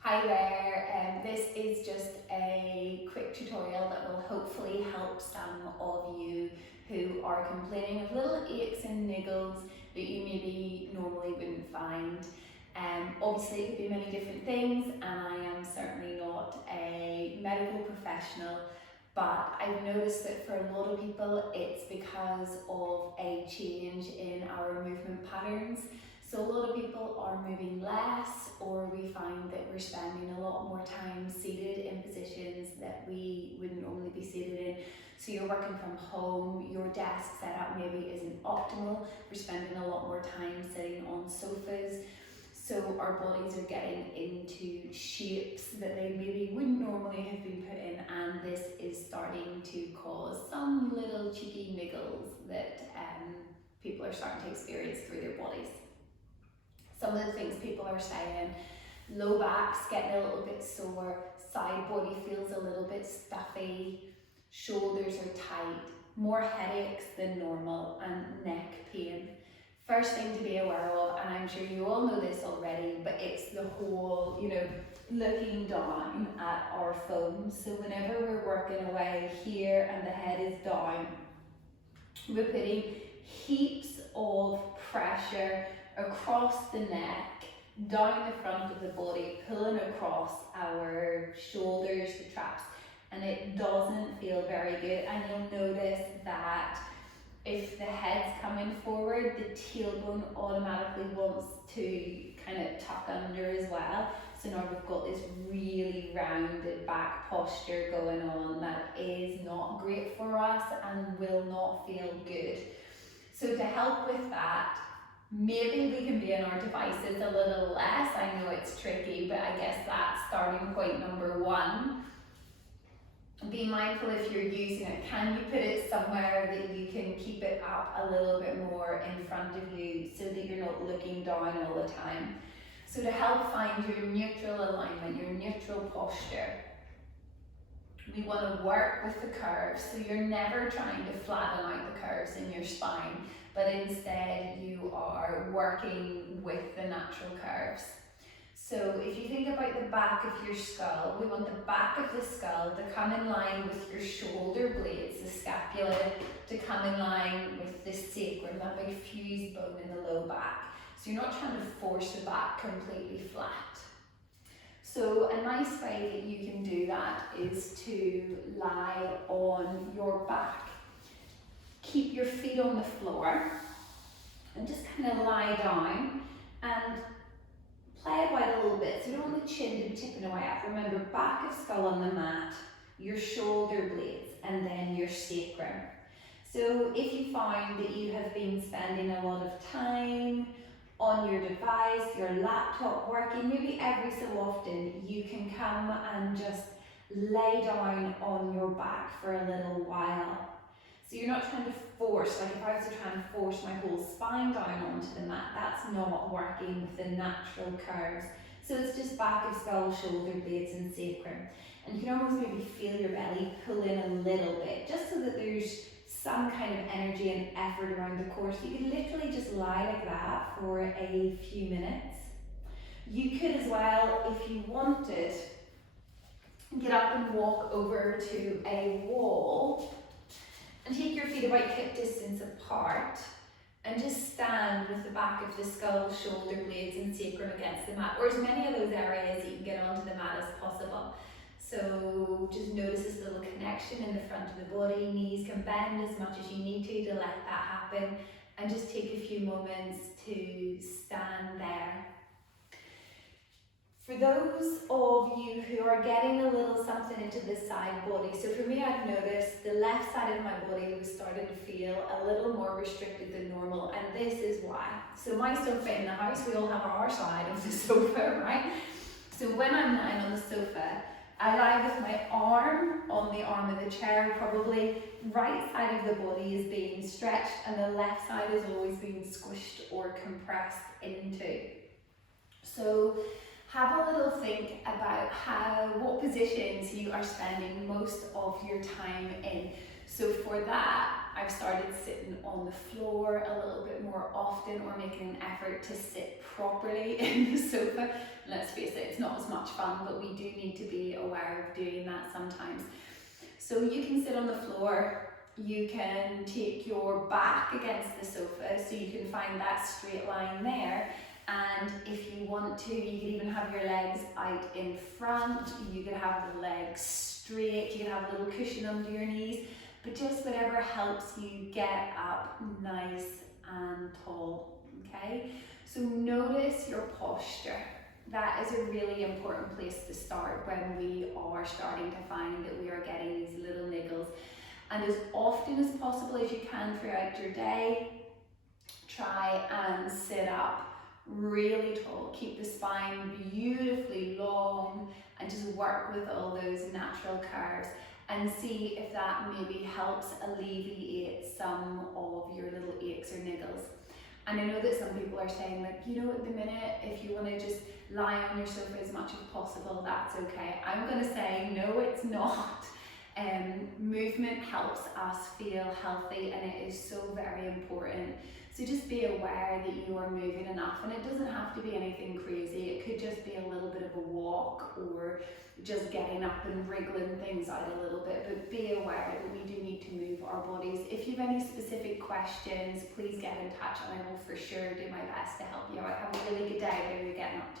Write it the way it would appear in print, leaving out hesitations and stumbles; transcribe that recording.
Hi there, this is just a quick tutorial that will hopefully help some of you who are complaining of little aches and niggles that you maybe normally wouldn't find. Obviously it could be many different things, and I am certainly not a medical professional, but I've noticed that for a lot of people it's because of a change in our movement patterns. So a lot of people are moving less, or we find that we're spending a lot more time seated in positions that we wouldn't normally be seated in. So you're working from home, your desk setup maybe isn't optimal, we're spending a lot more time sitting on sofas. So our bodies are getting into shapes that they maybe wouldn't normally have been put in, and this is starting to cause some little cheeky niggles that people are starting to experience through their bodies. Some of the things people are saying: low back's getting a little bit sore, side body feels a little bit stuffy, shoulders are tight, more headaches than normal, and neck pain. First thing to be aware of, and I'm sure you all know this already, but it's the whole, looking down at our phones. So whenever we're working away here and the head is down, we're putting heaps of pressure across the neck, down the front of the body, pulling across our shoulders, the traps, and it doesn't feel very good. And you'll notice that if the head's coming forward, the tailbone automatically wants to kind of tuck under as well. So now we've got this really rounded back posture going on that is not great for us and will not feel good. So to help with that, maybe we can be on our devices a little less. I know it's tricky, but I guess that's starting point number one. Be mindful if you're using it, can you put it somewhere that you can keep it up a little bit more in front of you so that you're not looking down all the time. So to help find your neutral alignment, your neutral posture, we want to work with the curves. So you're never trying to flatten out the curves in your spine, but instead you are working with the natural curves. So if you think about the back of your skull, we want the back of the skull to come in line with your shoulder blades, the scapula, to come in line with the sacrum, that big fused bone in the low back. So you're not trying to force the back completely flat. So a nice way that you can do that is to lie on your back. Keep your feet on the floor and just kind of lie down and play about a little bit. So you don't want the chin to be tipping away up. Remember, back of skull on the mat, your shoulder blades, and then your sacrum. So if you find that you have been spending a lot of time on your device, your laptop working, maybe every so often, you can come and just lay down on your back for a little while. So you're not trying to force, like if I was to try and force my whole spine down onto the mat, that's not working with the natural curves. So it's just back of skull, shoulder blades and sacrum. And you can almost maybe feel your belly pull in a little bit, just so that there's some kind of energy and effort around the core. So you could literally just lie like that for a few minutes. You could as well, if you wanted, get up and walk over to a wall and take your feet about hip distance apart and just stand with the back of the skull, shoulder blades and sacrum against the mat, or as many of those areas you can get onto the mat as possible. So just notice this little connection in the front of the body. Knees can bend as much as you need to let that happen, and just take a few moments to stand there. For those of you who are getting a little something into the side body, so for me, I've noticed the left side of my body was starting to feel a little more restricted than normal, and this is why. So my sofa in the house, we all have our side of the sofa, right? So when I'm lying on the sofa, I lie with my arm on the arm of the chair, probably right side of the body is being stretched and the left side is always being squished or compressed into. So have a little think about what positions you are spending most of your time in. So for that, I've started sitting on the floor a little bit more often, or making an effort to sit properly in the sofa. Let's face it, it's not as much fun, but we do need to be aware of doing that sometimes. So you can sit on the floor, you can take your back against the sofa so you can find that straight line there. And if you want to, you can even have your legs out in front, you can have the legs straight, you can have a little cushion under your knees, but just whatever helps you get up nice and tall, okay? So notice your posture. That is a really important place to start when we are starting to find that we are getting these little niggles. And as often as possible as you can throughout your day, try and sit up really tall. Keep the spine beautifully long and just work with all those natural curves and see if that maybe helps alleviate some of your little aches or niggles. And I know that some people are saying, like, you know, at the minute, if you want to just lie on your sofa as much as possible, that's okay. I'm going to say, no, it's not. Movement helps us feel healthy, and it is so very important. So just be aware that you are moving enough, and it doesn't have to be anything crazy. It could just be a little bit of a walk or just getting up and wriggling things out a little bit, but be aware that we do need to move our bodies. If you have any specific questions, please get in touch and I will for sure do my best to help you out. Have a really good day, whatever you're getting up to.